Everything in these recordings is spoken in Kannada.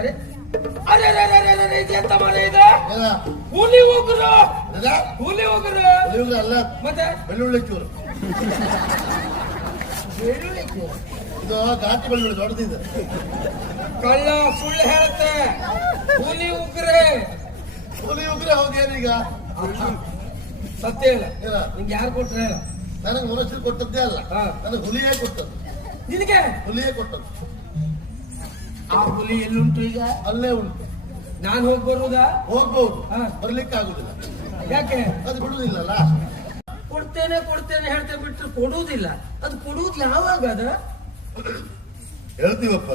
ಅರೆ ಅರೆ ಅರೆ ಅರೆ ಅರೆ ಇದೆಂತ ಮನೆ ಇದು? ಹುಲಿ ಹೋಗುರು ಹುಲಿ ಹೋಗುರು ಅಲ್ಲ ಮತ್ತೆ? ಬೆಳ್ಳುಳ್ಳಿ ಚೂರು. ಇದು ಘಾಟಿ ಬೆಳ್ಳುಳ್ಳಿ ದೊಡ್ಡದಿದೆ. ಕಳ್ಳ ಸುಳ್ಳು ಹೇಳುತ್ತೆ. ಹುಲಿ ಉಗ್ರೆ. ಹುಲಿ ಉಗ್ರೆ ಹೋಗೇನೀಗ? ಸತ್ಯ ಇಲ್ಲ? ನಿಂಗೆ ಯಾರು ಕೊಟ್ರೆ ನನಗೆ ಮನುಷ್ಯರು ಕೊಟ್ಟದ್ದೇ ಅಲ್ಲ. ನನಗೆ ಹುಲಿಯೇ ಕೊಟ್ಟದ್ದು. ನಿನಗೆ? ಹುಲಿಯೇ ಕೊಟ್ಟದ್ದು. ಆ ಹುಲಿ ಎಲ್ಲುಂಟು ಈಗ ಅಲ್ಲೇ ಉಂಟು ನಾನು ಹೋಗಿ ಬರುವುದಾ ಹೋಗ್ಬಹುದು ಹಾ. ಬರ್ಲಿಕ್ಕೆ ಆಗುದಿಲ್ಲ ಯಾಕೆ? ಅದು ಬಿಡುದಿಲ್ಲಲ್ಲ ಕೊಡ್ತೇನೆ ಕೊಡ್ತೇನೆ ಹೇಳ್ತೇನೆ ಬಿಟ್ಟು ಕೊಡುವುದಿಲ್ಲ. ಅದು ಕೊಡುವುದು ಯಾವಾಗ ಅದ? ಹೇಳ್ತೀವಪ್ಪ.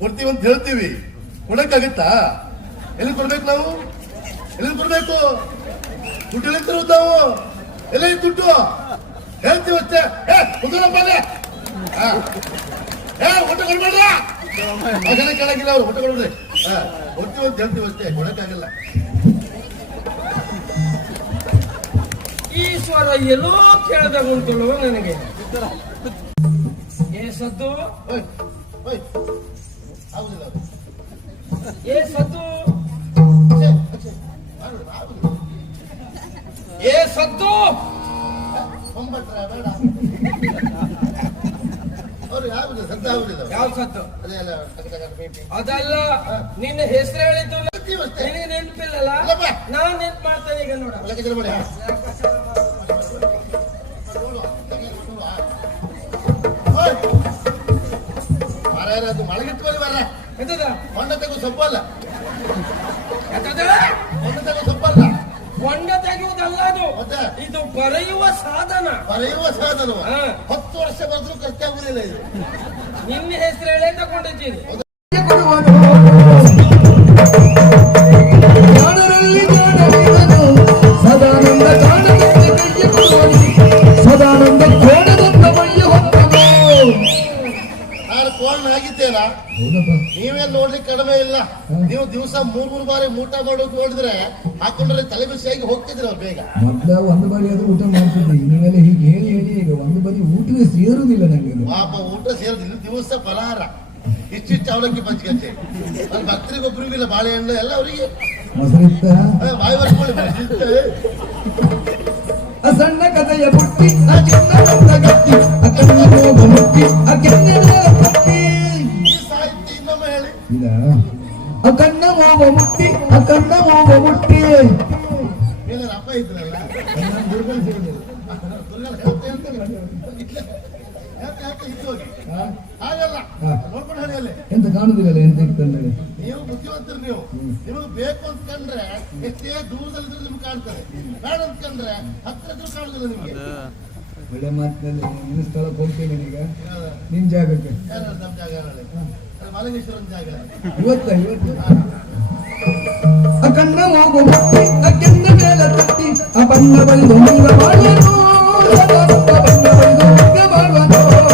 ಕೊಡ್ತೀವಿ ಅಂತ ಹೇಳ್ತೀವಿ. ಕೊಡಕ್ಕಾಗತ್ತಾ? ಎಲ್ಲಿ ಕೊಡ್ಬೇಕು ನಾವು? ಎಲ್ಲಿ ಕೊಡ್ಬೇಕು ದುಡ್ಡು ಎಲ್ಲಿ ತರುವುದು ನಾವು? ಎಲ್ಲಿ ದುಡ್ಡು? ಹೇಳ್ತೀವಷ್ಟೇ ಏ ಕುದುರಪ್ಪ ಅಲ್ಲೇ. ಹಾ. ಏ ಕೊಡ್ಬೇಡ್ರ ಅದನ್ನ ಕೆಳಗಿಲ್ಲ ಅವ್ರು ಹೊಟ್ಟೆ ಕೊಡ್ಬೇಡ್ರಿ ಹಾ ಕೊಡ್ತೀವಿ ಅಂತ ಹೇಳ್ತೀವಿ ಅಷ್ಟೇ ಕೊಡಕ್ಕಾಗಲ್ಲ. ಈಶ್ವರ ಎಲ್ಲೋ ಕೇಳ್ದಾಗ ಉಂಟು ನನಗೆ. ಏ ಸದ್ದು. ಏ ಸದ್ದು. ಏ ಸದ್ದು. ಒಂಬತ್ತರ ಬೇಡ. ಯಾವ ಸದ್ದು. ಅದಲ್ಲ ನಿನ್ನ ಹೆಸರು ಹೇಳಿದ್ದು ನಿನಗೆ ನೆನಪಿಲ್ಲಲ್ಲ. ನಾನ್ ನೆನ್ಪು ಮಾಡ್ತೇನೆ ಈಗ ನೋಡ. ಅದು? ಮಲಗಿಟ್ಕೊಳ್ಳಿ ಬರ್ರ ಎಂತದ? ಹೊಂಡ ತಗೋ ಸೊಪ್ಪಲ್ಲ ಎಂತದ? ಹೊಂಡ ತೆಗು ಹೊಂಡ ತೆಗೆಯುವುದಲ್ಲ ಅದು. ಇದು ಬರೆಯುವ ಸಾಧನ. ಬರೆಯುವ ಸಾಧನ. ಹತ್ತು ವರ್ಷ ಬರೆದ್ರು ಖರ್ಚಾಗುದಿಲ್ಲ ಇದು. ನಿನ್ನ ಹೆಸರು ಹೇಳೇ ತಗೊಂಡಿದ್ದೀನಿ ಸದಾನಂದ ಕಾಣದಂತೆ ಕೈಯ ಸದಾನಂದ ಕೋಣದಂತ ಮೈಯ ಹೊತ್ತನು. ನಾನು ಕೋಣ ಆಗಿದ್ದೇನಾ? ನೀವೇನ್ ಕಡಿಮೆ ಇಲ್ಲ. ನೀವು ದಿವಸ ಮೂರ್ ಮೂರು ಬಾರಿ ಊಟ ಮಾಡೋದು ನೋಡಿದ್ರೆ ಹಾಕೊಂಡ್ರೆ ತಲೆ ಬಿಸಿಯಾಗಿ ಹೋಗ್ತಿದ್ರೆ ಬೇಗ. ಮೊದ್ಲ ಒಂದು ಬಾರಿ ಆದ್ರೂ ಊಟ ಮಾಡ್ತಿದ್ದೆ ನೀವೆಲ್ಲ ಹೀಗೆ ಹೇಳಿ ಹೇಳಿ ಈಗ ಒಂದು ಬಾರಿ ಊಟವೇ ಸೇರುದಿಲ್ಲ ನಂಗೆ. ಪಾಪ ಊಟ ಸೇರುದಿಲ್ಲ ದಿವಸ ಫಲಹಾರ ಇಷ್ಟಿಷ್ಟು ಅವಲಕ್ಕಿ ಪಂಚಕಚ್ಚೆ ಅಲ್ಲಿ ಭಕ್ತರಿಗೊಬ್ಬರಿಗೂ ಇಲ್ಲ ಬಾಳೆಹಣ್ಣು ಎಲ್ಲ ಅವರಿಗೆ. ಮೊಸರಿತ್ತ? ಬಾಯಿ ಬರ್ಕೊಳ್ಳಿ ಸಣ್ಣ ಕಥೆಯ ಪುಟ್ಟಿ ಆ ಚಿನ್ನ ಗಟ್ಟಿ ಹೋಗ ಮುಟ್ಟಿ ಆ ಇದ ಹೋಗ ಮುಟ್ಟಿ ಆ ಕಣ್ಣ ಹೋಗ ಮುಟ್ಟಿ. ಏನಾರ ಅಪ್ಪ ಇದ್ರಲ್ಲ? ಎಂತ ಕಾಣುದಿಲ್ಲ ಎಂತ ಇರ್ತಂದ್ರೆ ನೀವು ಬುದ್ಧಿವಂತರು ನೀವು. ನಿಮಗೆ ಬೇಕು ಅಂತ ಕಂಡ್ರೆ ಎಷ್ಟೇ ದೂರದಲ್ಲಿ ನಿಮ್ಗೆ ಕಾಣ್ತಾರೆ ಬೇಡ ಅಂತ ಕಂಡ್ರೆ ಹತ್ರ ಕಾಣುದಿಲ್ಲ ನಿಮ್ಗೆ. ಒಳ್ಳೆ ಮಾತಿನಲ್ಲಿ ನಿನ್ನ ಸ್ಥಳಕ್ಕೆ ಹೋಗ್ತೇನೆ ಈಗ. ನಿನ್ ಜಾಗಕ್ಕೆ. ಯಾರು? ನಮ್ಮ ಜಾಗ ಮಲಗೇಶ್ವರನ ಜಾಗ. ಇವತ್ತ, ಇವತ್ತು. ಕಣ್ಣ ಹೋಗು ಭಕ್ತಿ ಕೆಂದ ಮೇಲೆ ತಟ್ಟಿ ಆ ಬಂದು ಮುಂಗ ಸದಾನಂದ ಬಣ್ಣ ಬಳಿದು ಮುಂಗ ಮಾಡುವನು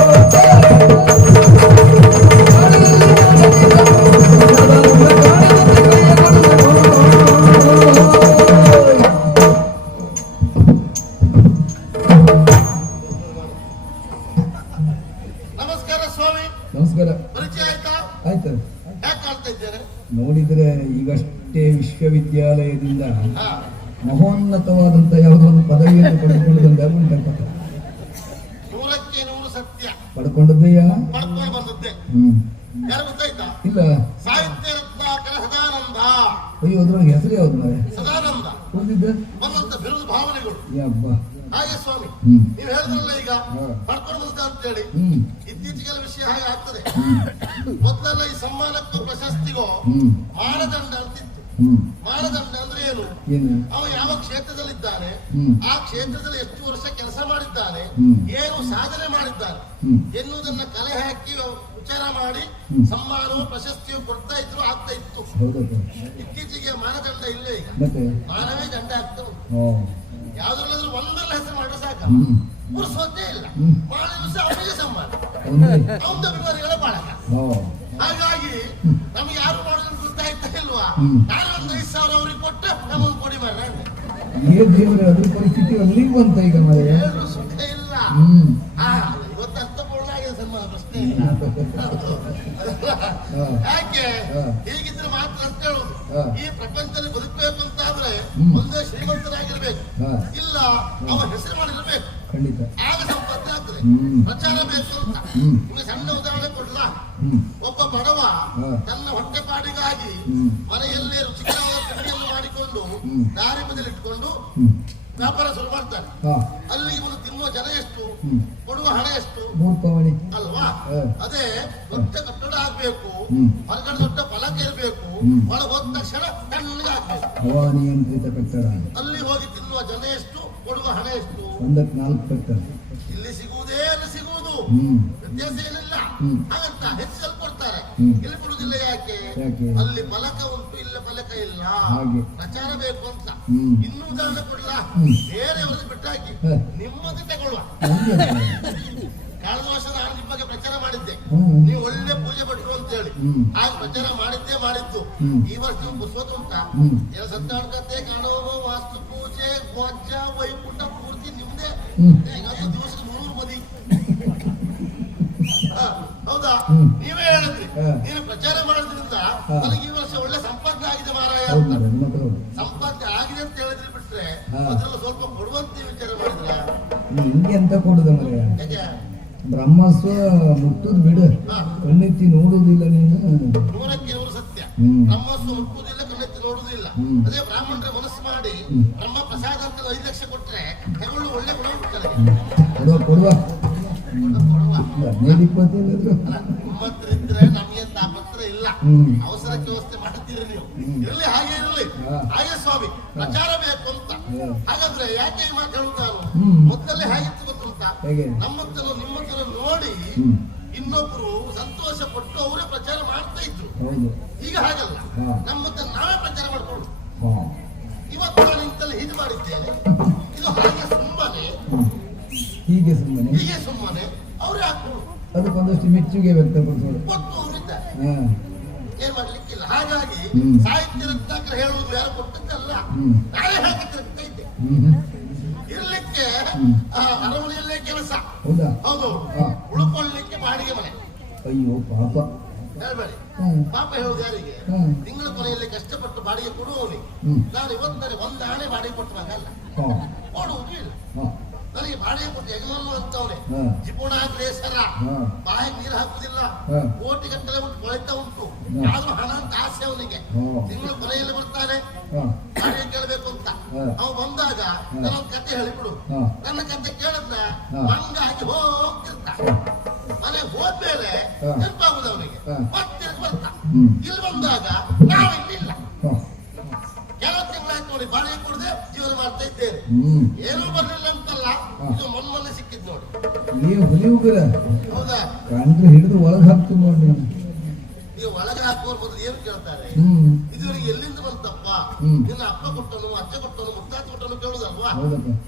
ನೂರು ಸತ್ಯ. ಪಡ್ಕೊಂಡದ್ದಯ್ಯ ಪಡ್ಕೊಂಡು ಬಂದದ್ದೆ. ಹ್ಮ್. ಯಾರು ಗೊತ್ತಾಯ್ತಾ? ಇಲ್ಲ. ಸಾಹಿತ್ಯ ರತ್ನಾಕರ ಸದಾನಂದ. ಅಯ್ಯೋ ಅದ್ರೊಳಗೆ ಹೆಸರು ಯಾವ್ದು ಮಾರೆ ಸದಾನಂದ. ಬಂದಿದ್ದೆ. ಬಂದಂತ ಬಿರುದು ಭಾವನೆಗಳು. ಯಬ್ಬ ಹಾಗೆ ಸ್ವಾಮಿ ನೀವು ಹೇಳಿದ್ರಲ್ಲ ಈಗ. ಪಡ್ಕೊಂಡು ಬಂದ ಅಂತೇಳಿ. ಹ್ಮ್. ಇತ್ತೀಚೆಗೆಲ್ಲ ವಿಷಯ ಹಾಗೆ ಆಗ್ತದೆ. ಮೊದಲೆಲ್ಲ ಈ ಸಮ್ಮಾನಕ್ಕೂ ಪ್ರಶಸ್ತಿಗೋ ಮಾನದಂಡ ಅಂತಿತ್ತು ಮಾನದಂಡ ಅಂದ್ರೆ ಏನು? ಅವ ಯಾವ ಕ್ಷೇತ್ರದಲ್ಲಿದ್ದಾನೆ ಆ ಕ್ಷೇತ್ರದಲ್ಲಿ ಎಷ್ಟು ವರ್ಷ ಕೆಲಸ ಮಾಡಿದ್ದಾನೆ. ಏನು ಸಾಧನೆ ಮಾಡಿದ್ದಾನೆ ಎನ್ನುವುದನ್ನ ಕಲೆ ಹಾಕಿ ವಿಚಾರ ಮಾಡಿ. ಸಮ್ಮಾನವು ಪ್ರಶಸ್ತಿಯು ಕೊಡ್ತಾ ಇದ್ರು ಆಗ್ತಾ ಇತ್ತು. ಇತ್ತೀಚೆಗೆ ಮಾನದಂಡ ಇಲ್ಲೇ ಈಗ. ಮಾನವೇ ದಂಡ ಆಗ್ತಾ ಉಂಟು. ಯಾವ್ದ್ರಲ್ಲಾದ್ರೂ ಒಂದರಲ್ಲಿ ಹೆಸರು ಮಾಡಿದ್ರೆ ಸಾಕ ಹ್ಮ್. ಇಲ್ಲ. ಬಹಳ ದಿವಸ ಅವನಿಗೆ ಸಮ್ಮಾನ ಅವನ ಬಾಳಕ. ಹಾಗಾಗಿ ನಮ್ಗೆ ಯಾರು ನಾನು ಒಂದು ಐದು ಸಾವಿರ ಅವ್ರಿಗೆ ಕೊಟ್ಟು ಕೊಡಿ ಬರಲ್ಲ ಅಂದೆ. ಏ ದೇವರೇ ಅದ್ರ ಪರಿಸ್ಥಿತಿ ಅಲ್ಲಿಗೆ ಬಂತ ಈಗ ಮಾರೆ ಹೇಳಿದ್ರು ಸುಖ ಇಲ್ಲ. ಹ್ಮ್. ಇವತ್ತು ಅರ್ಥಪೂರ್ಣ ಆಗಿದೆ ಪ್ರಶ್ನೆ. ಯಾಕೆ? ಹೀಗಿದ್ರೆ ಮಾತ್ರ ಅಂತ ಹೇಳುದು ಈ ಪ್ರಪಂಚದಲ್ಲಿ ಬದುಕಬೇಕು ಅಂತ ಆದ್ರೆ ಮುಂದೆ ಶ್ರೀಮಂತರಾಗಿರ್ಬೇಕು ಇಲ್ಲ ಅವ ಹೆಸರು ಮಾಡಿರ್ಬೇಕು. ಖಂಡಿತ. ಆಗ ಸಂಪತ್ತು ಆಗ್ತದೆ. ಪ್ರಚಾರ ಬೇಕು ಅಂತ. ಸಣ್ಣ ಉದಾಹರಣೆ ಕೊಡ್ಲಾ? ಬಡವ ತನ್ನ ಹೊಟ್ಟೆಪಾಡಿಗಾಗಿ. ಮನೆಯಲ್ಲೇ ರುಚಿಕರವಾದ ತಿಂಡಿಯನ್ನು ಮಾಡಿಕೊಂಡು ದಾರಿ ಬದಲಿಟ್ಕೊಂಡು ವ್ಯಾಪಾರ ಶುರು ಮಾಡ್ತಾನೆ. ಅಲ್ಲಿ ಇವನು ತಿನ್ನುವ ಜನ ಎಷ್ಟು? ಕೊಡುವ ಹಣ ಎಷ್ಟು? ಅಲ್ವಾ? ಅದೇ ದೊಡ್ಡ ಕಟ್ಟಡ ಆಗ್ಬೇಕು. ಹೊರಗಡೆ ದೊಡ್ಡ ಫಲಕ ಇರಬೇಕು ಒಳ ಹೋದ ತಕ್ಷಣ ತಣ್ಣಗೆ ಆಗ್ಬೇಕು. ಹವಾನಿಯಂತ್ರಿತ ಕಟ್ಟಡ. ಅಲ್ಲಿ ಹೋಗಿ ತಿನ್ನುವ ಜನ ಎಷ್ಟು? ಕೊಡುವ ಹಣ ಎಷ್ಟು? ಒಂದಕ್ಕೆ ನಾಲ್ಕು ಕಟ್ಟಡ. ಇಲ್ಲಿ ಸಿಗುವುದೇ ಅಲ್ಲಿ ಸಿಗುವುದು. ವ್ಯತ್ಯಾಸ ಏನಿಲ್ಲ. ಹಾಗಂತ ಹ್ಮ್. ಇಲ್ಲಿ ಕೊಡುವುದಿಲ್ಲ ಯಾಕೆ? ಅಲ್ಲಿ ಫಲಕ ಉಂಟು ಇಲ್ಲ ಫಲಕ ಇಲ್ಲ. ಪ್ರಚಾರ ಬೇಕು ಅಂತ. ಇನ್ನೂ ಉದಾಹರಣೆ ಕೊಡ್ಲಾ. ಬೇರೆಯವ್ರದ್ದು ಬಿಟ್ಟಾಕಿ. ನಿಮ್ಮದು ತಗೊಳ್ಳುವ ನಮ್ಗೆ ಕಳೆದ ವರ್ಷ ನಾನು ನಿಮ್ಮ ಬಗ್ಗೆ ಪ್ರಚಾರ ಮಾಡಿದ್ದೆ. ನೀವು ಒಳ್ಳೆ ಪೂಜೆ ಭಟ್ರು ಅಂತ ಹೇಳಿ ಹಾಗೆ ಆಗ ಪ್ರಚಾರ ಮಾಡಿದ್ದೇ ಮಾಡಿದ್ದು. ಈ ವರ್ಷ ಉಂಟಾ ಹ್ಮ್. ಎಲ್ಲ ಸತ್ತಾಡ್ಕತೆ ಕಾಣುವ ವಾಸ್ತು ಪೂಜೆ ಧ್ವಜ ವೈಕುಂಠ ಪೂರ್ತಿ ನಿಮ್ದೇ ಹ್ಮ್. ಅದು ದಿವಸಕ್ಕೆ ಮೂರು ಮದಿ ಹ, ಹೌದಾ ಹ್ಮ್. ನೀವೇ ಹೇಳಿದ್ರಿ ಹ. ನೀನು ಪ್ರಚಾರ ಮಾಡೋದ್ರಿಂದ ನನಗೆ ಈ ವರ್ಷ ಒಳ್ಳೆ ಸಂಪರ್ಕ ಆಗಿದೆ ಮಾರಾಯ ಅಂತ. ಸಂಪಾದನೆ ಆಗಿದೆ ಅಂತ ಹೇಳಿದ್ರೆ ಬಿಟ್ರೆ. ಅದ್ರಲ್ಲಿ ಸ್ವಲ್ಪ ಕೊಡುವಂತ ವಿಚಾರ ಮಾಡಿದ್ರ? ಹಿಂಗೆ ಎಂತ ಕೊಡುದ ಮರೆಯ? ಬ್ರಹ್ಮಸ್ವ ಮುಟ್ಟುದು ಬಿಡು. ಕಣ್ಣೆತ್ತಿ ನೋಡುವುದಿಲ್ಲ ನೀನು. ನೂರಕ್ಕೆ ನೂರು ಸತ್ಯ. ಹ್ಮ್. ಬ್ರಹ್ಮಸ್ವ ಮುಟ್ಟುವುದಿಲ್ಲ ಕಣ್ಣೆತ್ತಿ ನೋಡುವುದಿಲ್ಲ. ಅದೇ ಬ್ರಾಹ್ಮಣರ ಮನಸ್ಸು ಮಾಡಿ ಹ್ಮ್. ಬ್ರಹ್ಮ ಪ್ರಸಾದ ಅಂತ ಐದು ಲಕ್ಷ ಕೊಟ್ರೆ ತಗೊಳ್ಳು ಒಳ್ಳೆ ಗುಣ ಕೊಡುವ ಕೊಡುವ. ಹದಿನೈದು ಇಪ್ಪತ್ತೈದು ಅಲ್ಲ, ನಿಮ್ಮ ಹತ್ರ ಇದ್ರೆ ನಮಗೆ ತಾಪತ್ರ ಇಲ್ಲ ಹ್ಮ್. ಅವಸರಕ್ಕೆ ವ್ಯವಸ್ಥೆ ಮಾಡ್ತೀರಿ ನೀವು ಹ್ಮ್. ಇರಲಿ ಹಾಗೆ ಇರಲಿ ಹಾ. ಹಾಗೆ ಸ್ವಾಮಿ ಪ್ರಚಾರ ಬೇಕು ಅಂತ ಹಾ. ಈ ಮಾತು ಮೊದಲೇ ಹೇಗಿತ್ತು ಗೊತ್ತುಂಟ? ಹೇಗೆ? ನಮ್ಮತ್ತನ್ನು ನಿಮ್ಮತ್ತನ್ನು ನೋಡಿ. ಇನ್ನೊಬ್ರು ಸಂತೋಷ ಪಟ್ಟು ಅವರೇ ಪ್ರಚಾರ ಮಾಡ್ತಾ ಇದ್ರು. ಈಗ ಹಾಗಲ್ಲ. ನಮ್ಮತ್ತ ನಾವೇ ಪ್ರಚಾರ ಮಾಡ್ಕೊಂಡು ಇವತ್ತು ನಾನು ಇಂತಲ್ಲಿ ಇದು ಮಾಡಿದ್ದೇನೆ. ಇದು ಹಾಗೆ ಸುಮ್ಮನೆ. ಹೀಗೆ ಸುಮ್ಮನೆ? ಹೀಗೆ ಸುಮ್ಮನೆ ಅವರೇ ಹಾಕೊಂಡು ಅದಕ್ಕೊಂದಷ್ಟು ಮೆಚ್ಚುಗೆ ವ್ಯಕ್ತಪಡಿಸೋದು. ಕೊಟ್ಟು ಅವರಿದ್ದಾರೆ ಏನ್ ಮಾಡ್ಲಿಕ್ಕಿಲ್ಲ. ಹಾಗಾಗಿ. ಸಾಹಿತ್ಯ ರತ್ನಾಕರ ಹೇಳುವುದು ಯಾರು ಕೊಟ್ಟದ್ದಲ್ಲ. ನಾನೇ ಹಾಗೆ ತಿರುಗ್ತಾ ಇದ್ದೆ ಅಯ್ಯೋ ಪಾಪ. ಹೇಳ್ಬೇಡಿ ಪಾಪ ಹೇಳುದು ಯಾರಿಗೆ. ತಿಂಗಳ ಕೊನೆಯಲ್ಲಿ ಕಷ್ಟಪಟ್ಟು ಬಾಡಿಗೆ ಕೊಡುವವನಿಗೆ. ನಾನು ಇವತ್ತು ಒಂದು ಆಣೆ ಬಾಡಿಗೆ ಕೊಟ್ಟವಾಗಲ್ಲ ಕೊಡುವುದು ಇಲ್ಲ ನನಗೆ ಬಾಡಿಗೆ ಕೊಟ್ಟು ಯಜಮಾನ ಅಂತವನೆ ಹಾ. ಜಿಪುಣ ಹಾ. ಬಾಯಿಗೆ ನೀರು ಹಾಕುದಿಲ್ಲ ಕೋಟಿ ಗಟ್ಟಲೆ ಉಂಟು ಕೊಳೆತ ಉಂಟು. ಆದ್ರೂ ಹಣ ಅಂತ ಆಸೆ ಅವನಿಗೆ. ತಿಂಗಳು ಕೊನೆಯಲ್ಲಿ ಬರ್ತಾನೆ. ಹಾ ಬಾಡಿಗೆ ಕೇಳಬೇಕು ಅಂತ. ಅವ ಬಂದಾಗ ನಾನೊಂದು ಕತೆ ಹೇಳಿಬಿಡು. ನನ್ನ ಕತೆ ಕೇಳದ್ನ. ಹಂಗಾಗಿ ಹೋಗ್ತಿರ್ತ ಮನೆಗೆ ಹೋದ್ಮೇಲೆ. ನೆನಪಾಗುದು ಅವನಿಗೆ. ಮತ್ತೆ ಬರ್ತ ಇಲ್ಲಿ ಬಂದಾಗ ನಾವು ಇಲ್ಲಿಲ್ಲ ಹಾ. ಕೆಲವು ತಿಂಗಳಾಯ್ತು ನೋಡಿ ಬಾಡಿಗೆ ಕುಡ್ದೆ ಜೀವನ ಮಾಡ್ತಾ ಇದ್ದೇನೆ. ಏನೂ ಬರ್ಲಿಲ್ಲ ಅಂತಲ್ಲ ಇದು ಮೊನ್ನೆ ಸಿಕ್ಕಿದ್ ನೋಡಿ. ನೀವು ಹುಲಿ ಉಗುರ ಹೌದಾ? ಕಂಡ್ರೆ ಹಿಡಿದು ಒಳಗೆ ಹಾಕ್ತು ನೋಡಿ ನೀನು. ನೀವು ಒಳಗೆ ಹಾಕುವ ಮೊದಲು ಏನು ಕೇಳ್ತಾರೆ? ಇದುವರೆಗೆ ಎಲ್ಲಿಂದ ಬಂತಪ್ಪ. ನಿನ್ನ ಅಪ್ಪ ಕೊಟ್ಟನು ಅಜ್ಜ ಕೊಟ್ಟನು ಮುತ್ತಾತ ಕೊಟ್ಟನು ಕೇಳುದಲ್ವಾ?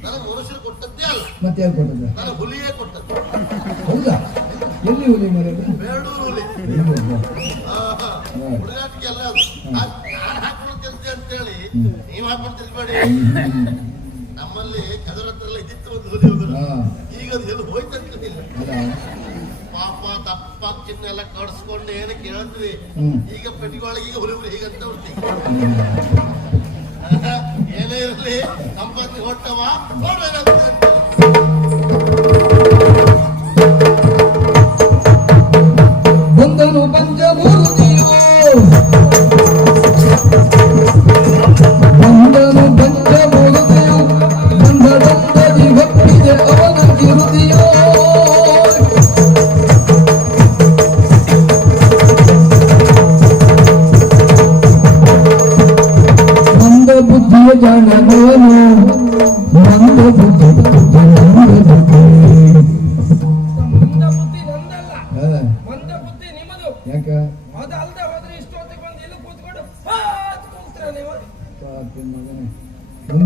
ನನಗೆ ಮನುಷ್ಯರು ಕೊಟ್ಟದ್ದೇ ಅಲ್ಲ. ಮತ್ತೆ ಯಾರು ಕೊಟ್ಟದ ನನಗೆ ಹುಲಿಯೇ ಕೊಟ್ಟದ್ದು. ಹೌದಾ? ಎಲ್ಲಿ ಹುಲಿ ಹಾಕೊಳ್ತಿರ್ತೆ ಅಂತೇಳಿ ನೀವ್ ಹಾಕೊಳ್ತಿರ್ಬೇಡಿ ನಮ್ಮಲ್ಲಿ ಕದರ ಹತ್ರ ಎಲ್ಲ ಇದ್ದಿತ್ತು ಒಂದು ಹುಲಿ ಈಗ ಅದು ಎಲ್ಲಿ ಅಲ್ಲ ಪಾಪ ತಪ್ಪ ಚಿನ್ನ ಎಲ್ಲ ಕಡ್ಸ್ಕೊಂಡು ಏನು ಕೇಳಿದ್ವಿ. ಈಗ ಈಗ ಹುಲಿ ಹುಲಿ ಹೀಗಂತ ಉಂಟು. ಏನೇ ಇರಲಿ ಸಂಪತ್ತಿ ಹೊಟ್ಟವ ನೋಡ್ಬೇಕಾಗ್ತದೆ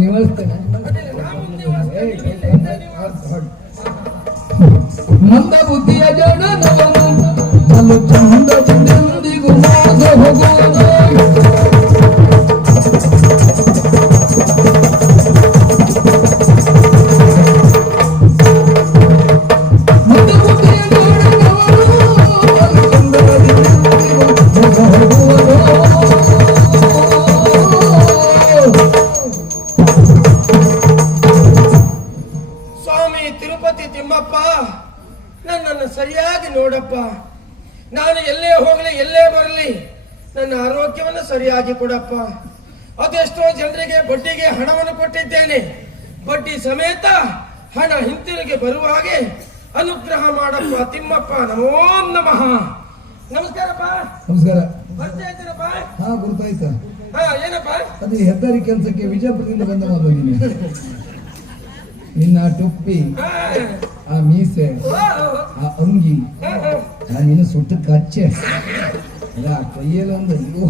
ಮುಂದೆ ನಿವಾಳಿಸ್ತೇನೆ ನನ್ನ ಸರಿಯಾಗಿ ನೋಡಪ್ಪ. ನಾನು ಎಲ್ಲೇ ಹೋಗಲಿ ಎಲ್ಲೇ ಬರಲಿ ನನ್ನ ಆರೋಗ್ಯವನ್ನು ಸರಿಯಾಗಿ ಕೊಡಪ್ಪ. ಅದೆಷ್ಟೋ ಜನರಿಗೆ ಬಡ್ಡಿಗೆ ಹಣವನ್ನು ಕೊಟ್ಟಿದ್ದೇನೆ. ಬಡ್ಡಿ ಸಮೇತ ಹಣ ಹಿಂತಿರುಗಿ ಬರುವ ಹಾಗೆ ಅನುಗ್ರಹ ಮಾಡಪ್ಪ ತಿಮ್ಮಪ್ಪ ನಮೋ ನಮಃ. ನಮಸ್ಕಾರಪ್ಪ. ನಮಸ್ಕಾರ. ಬರ್ತಾ ಇದ್ದೀರಪ್ಪ? ಹಾ ಗುರುತಾಯ್ತ? ಹಾ ಏನಪ್ಪ? ಅದೇ ಹೆದ್ದಾರಿ ಕೆಲಸಕ್ಕೆ ವಿಜಯಪುರದಿಂದ ಬಂದವ ನಿನ್ನ ಟುಪ್ಪಿ. ಆ ಮೀಸೆ ಆ ಅಂಗಿ ಹಾ, ಸುಟ್ಟು ಕಚ್ಚೆ. ಅಲ್ಲ ಕೈಯಲ್ಲೊಂದು ಅಯ್ಯೋ